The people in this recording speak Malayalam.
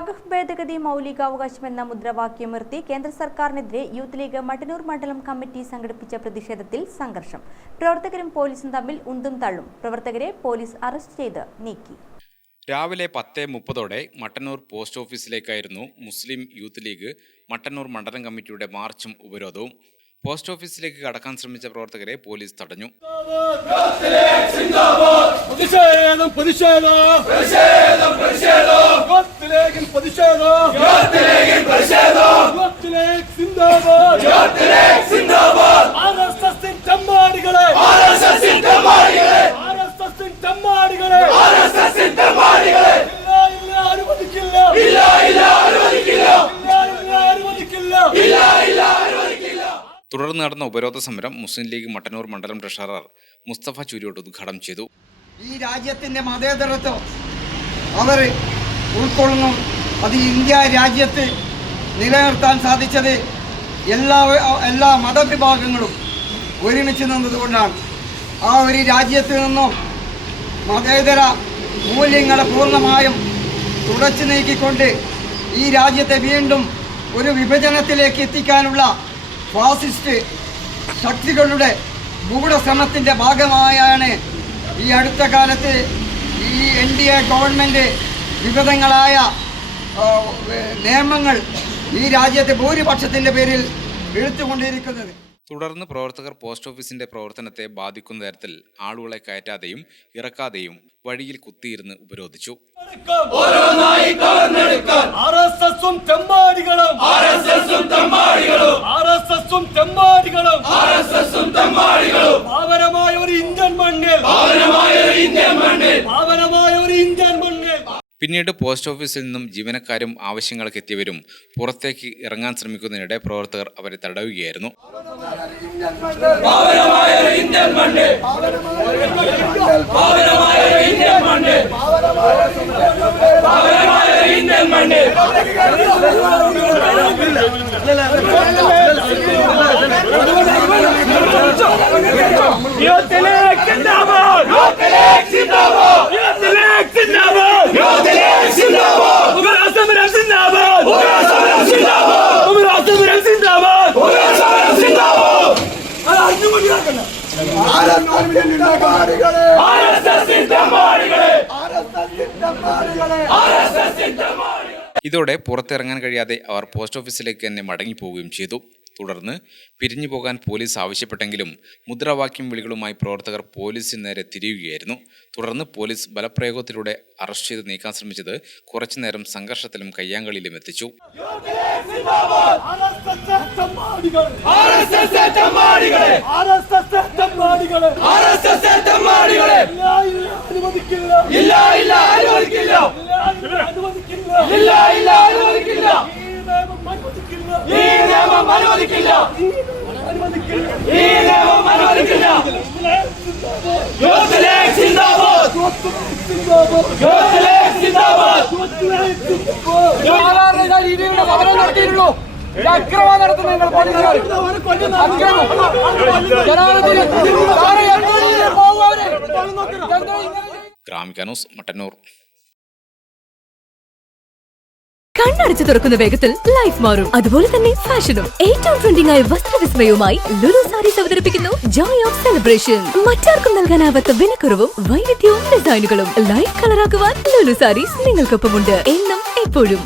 വഖഫ് ഭേദഗതി മൗലികാവകാശമെന്ന മുദ്രാവാക്യമുയർത്തി കേന്ദ്ര സർക്കാരിനെതിരെ യൂത്ത് ലീഗ് മട്ടന്നൂർ മണ്ഡലം കമ്മിറ്റി സംഘടിപ്പിച്ച പ്രതിഷേധത്തിൽ സംഘർഷം. പ്രവർത്തകരും പോലീസും തമ്മിൽ ഉന്തും തള്ളും. പ്രവർത്തകരെ പോലീസ് അറസ്റ്റ് ചെയ്ത് നീക്കി. രാവിലെ 10:30 മട്ടന്നൂർ പോസ്റ്റ് ഓഫീസിലേക്കായിരുന്നു മുസ്ലിം യൂത്ത് ലീഗ് മട്ടന്നൂർ മണ്ഡലം കമ്മിറ്റിയുടെ മാർച്ചും ഉപരോധവും. പോസ്റ്റ് ഓഫീസിലേക്ക് കടക്കാൻ ശ്രമിച്ച പ്രവർത്തകരെ പോലീസ് തടഞ്ഞു. തുടർന്ന് നടന്ന ഉപരോധ സമരം മുസ്ലിം ലീഗ് മട്ടന്നൂർ മണ്ഡലം ട്രഷറർ മുസ്തഫ ചൂരിയോട് ഉദ്ഘാടനം ചെയ്തു. ഈ രാജ്യത്തിന്റെ മതേതരത്വം അവർ ഉൾക്കൊള്ളുന്നു. അത് ഇന്ത്യ രാജ്യത്ത് നിലനിർത്താൻ സാധിച്ചത് എല്ലാ മതവിഭാഗങ്ങളും ഒരുമിച്ച് നിന്നതുകൊണ്ടാണ്. ആ ഒരു രാജ്യത്ത് നിന്നും മതേതര മൂല്യങ്ങളെ പൂർണ്ണമായും തുടച്ചു നീക്കിക്കൊണ്ട് ഈ രാജ്യത്തെ വീണ്ടും ഒരു വിഭജനത്തിലേക്ക് എത്തിക്കാനുള്ള ഫാസിസ്റ്റ് ശക്തികളുടെ ഗൂഢശ്രമത്തിൻ്റെ ഭാഗമായാണ് ഈ അടുത്ത കാലത്ത് ഈ NDA ഗവൺമെൻറ് വിവിധങ്ങളായ നിയമങ്ങൾ ഈ രാജ്യത്തെ ഭൂരിപക്ഷത്തിൻ്റെ പേരിൽ എടുത്തുകൊണ്ടിരിക്കുന്നത്. തുടർന്ന് പ്രവർത്തകർ പോസ്റ്റ് ഓഫീസിന്റെ പ്രവർത്തനത്തെ ബാധിക്കുന്ന തരത്തിൽ ആളുകളെ കയറ്റാതെയും ഇറക്കാതെയും വഴിയിൽ കുത്തിയിരുന്ന് ഉപരോധിച്ചു. പിന്നീട് പോസ്റ്റ് ഓഫീസിൽ നിന്നും ജീവനക്കാരും ആവശ്യങ്ങൾക്ക് എത്തിയവരും പുറത്തേക്ക് ഇറങ്ങാൻ ശ്രമിക്കുന്നതിനിടെ പ്രവർത്തകർ അവരെ തടയുകയായിരുന്നു. ഇതോടെ പുറത്തിറങ്ങാൻ കഴിയാതെ അവർ പോസ്റ്റ് ഓഫീസിലേക്ക് തന്നെ മടങ്ങിപ്പോവുകയും ചെയ്തു. തുടർന്ന് പിരിഞ്ഞു പോകാൻ പോലീസ് ആവശ്യപ്പെട്ടെങ്കിലും മുദ്രാവാക്യം വിളികളുമായി പ്രവർത്തകർ പോലീസിന് നേരെ തിരിയുകയായിരുന്നു. തുടർന്ന് പോലീസ് ബലപ്രയോഗത്തിലൂടെ അറസ്റ്റ് ചെയ്ത് നീക്കാൻ ശ്രമിച്ചത് കുറച്ചുനേരം സംഘർഷത്തിലും കയ്യാങ്കളിയിലും എത്തിച്ചു. ഗ്രാമിക ന്യൂസ് മട്ടന്നൂർ. കണ്ണടച്ചു തുറക്കുന്ന വേഗത്തിൽ ലൈഫ് മാറും. അതുപോലെ തന്നെ ഫാഷനും ഏറ്റവും ട്രെൻഡിംഗ് ആയ വസ്ത്രവിസ്മയവുമായി ലുലു സാരീസ് അവതരിപ്പിക്കുന്നു ജോയ് ഓഫ് സെലിബ്രേഷൻ. മറ്റാർക്കും നൽകാനാവാത്ത വിലക്കുറവും വൈവിധ്യവും ഡിസൈനുകളും ലൈഫ് കളറാക്കുവാൻ ലുലു സാരീസ് നിങ്ങൾക്കൊപ്പമുണ്ട് എന്നും എപ്പോഴും.